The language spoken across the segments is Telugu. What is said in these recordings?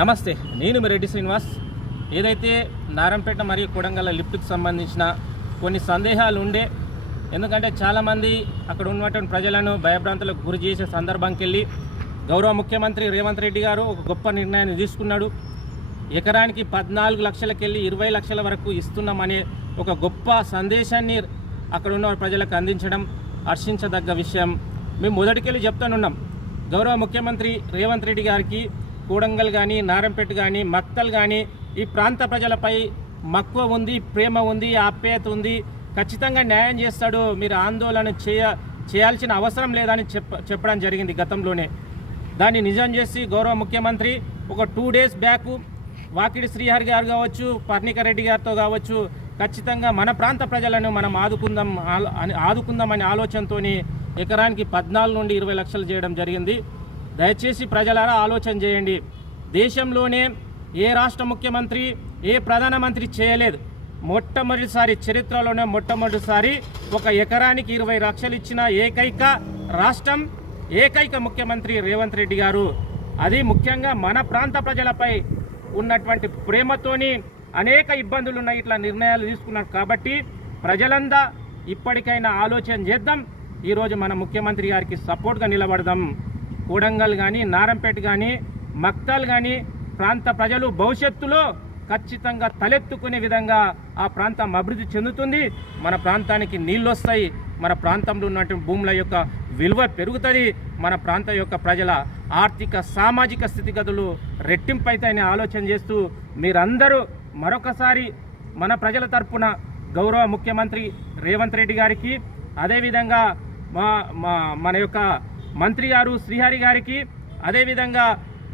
నమస్తే నేను మీ రెడ్డి శ్రీనివాస్. ఏదైతే నారంపేట మరియు కొడంగల్ లిఫ్ట్కి సంబంధించిన కొన్ని సందేహాలు ఉండే ఎందుకంటే చాలామంది అక్కడ ఉన్నటువంటి ప్రజలను భయభ్రాంతులకు గురి చేసే సందర్భంకి వెళ్ళి గౌరవ ముఖ్యమంత్రి రేవంత్ రెడ్డి గారు ఒక గొప్ప నిర్ణయాన్ని తీసుకున్నాడు. ఎకరానికి పద్నాలుగు లక్షలకెళ్ళి ఇరవై లక్షల వరకు ఇస్తున్నామనే ఒక గొప్ప సందేశాన్ని అక్కడ ఉన్న ప్రజలకు అందించడం హర్షించదగ్గ విషయం. మేము మొదటికెళ్ళి చెప్తానున్నాం. గౌరవ ముఖ్యమంత్రి రేవంత్ రెడ్డి గారికి కూడంగల్ కానీ నారంపేట కానీ మక్తల్ కానీ ఈ ప్రాంత ప్రజలపై మక్కువ ఉంది ప్రేమ ఉంది ఆప్యాయత ఉంది. ఖచ్చితంగా న్యాయం చేస్తాడు. మీరు ఆందోళన చేయ చేయాల్సిన అవసరం లేదని చెప్ప చెప్పడం జరిగింది గతంలోనే. దాన్ని నిజం చేసి గౌరవ ముఖ్యమంత్రి ఒక two days back Vakiti Srihari గారు కావచ్చు పర్ణిక రెడ్డి గారితో కావచ్చు ఖచ్చితంగా మన ప్రాంత ప్రజలను మనం ఆదుకుందాం ఆలో- అని ఆదుకుందామనే ఆలోచనతోని ఎకరానికి పద్నాలుగు నుండి ఇరవై లక్షలు చేయడం జరిగింది. దయచేసి ప్రజలారా ఆలోచన చేయండి. దేశంలోనే ఏ రాష్ట్ర ముఖ్యమంత్రి ఏ ప్రధానమంత్రి చేయలేదు. మొట్టమొదటిసారి చరిత్రలోనే మొట్టమొదటిసారి ఒక ఎకరానికి ఇరవై లక్షలు ఇచ్చిన ఏకైక రాష్ట్రం ఏకైక ముఖ్యమంత్రి రేవంత్ రెడ్డి గారు. అది ముఖ్యంగా మన ప్రాంత ప్రజలపై ఉన్నటువంటి ప్రేమతోని అనేక ఇబ్బందులు ఉన్నాయి ఇట్లా నిర్ణయాలు తీసుకున్నారు. కాబట్టి ప్రజలందా ఇప్పటికైనా ఆలోచన చేద్దాం. ఈరోజు మన ముఖ్యమంత్రి గారికి సపోర్ట్గా నిలబడదాం. కూడంగల్ కానీ నారంపేట కానీ మక్తాల్ కానీ ప్రాంత ప్రజలు భవిష్యత్తులో ఖచ్చితంగా తలెత్తుకునే విధంగా ఆ ప్రాంతం అభివృద్ధి చెందుతుంది. మన ప్రాంతానికి నీళ్ళు వస్తాయి మన ప్రాంతంలో ఉన్నటువంటి భూముల యొక్క విలువ పెరుగుతుంది. మన ప్రాంతం యొక్క ప్రజల ఆర్థిక సామాజిక స్థితిగతులు రెట్టింపైతాయని ఆలోచన చేస్తూ మీరందరూ మరొకసారి మన ప్రజల తరపున గౌరవ ముఖ్యమంత్రి రేవంత్ రెడ్డి గారికి అదేవిధంగా మా మా మన యొక్క మంత్రి గారు శ్రీహరి గారికి అదేవిధంగా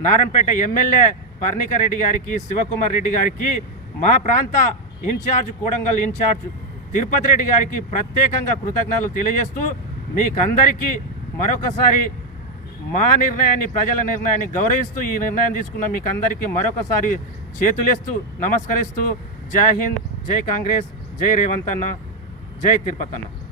నారంపేట ఎమ్మెల్యే పర్ణిక రెడ్డి గారికి శివకుమార్ రెడ్డి గారికి మా ప్రాంత ఇన్ఛార్జ్ కూడంగల్ ఇన్ఛార్జ్ తిరుపతి రెడ్డి గారికి ప్రత్యేకంగా కృతజ్ఞతలు తెలియజేస్తూ మీకందరికీ మరొకసారి మా నిర్ణయాన్ని ప్రజల నిర్ణయాన్ని గౌరవిస్తూ ఈ నిర్ణయం తీసుకున్న మీకు అందరికీ మరొకసారి చేతులేస్తూ నమస్కరిస్తూ జై హింద్ జై కాంగ్రెస్ జై రేవంత్ అన్న జై తిరుపతి అన్న.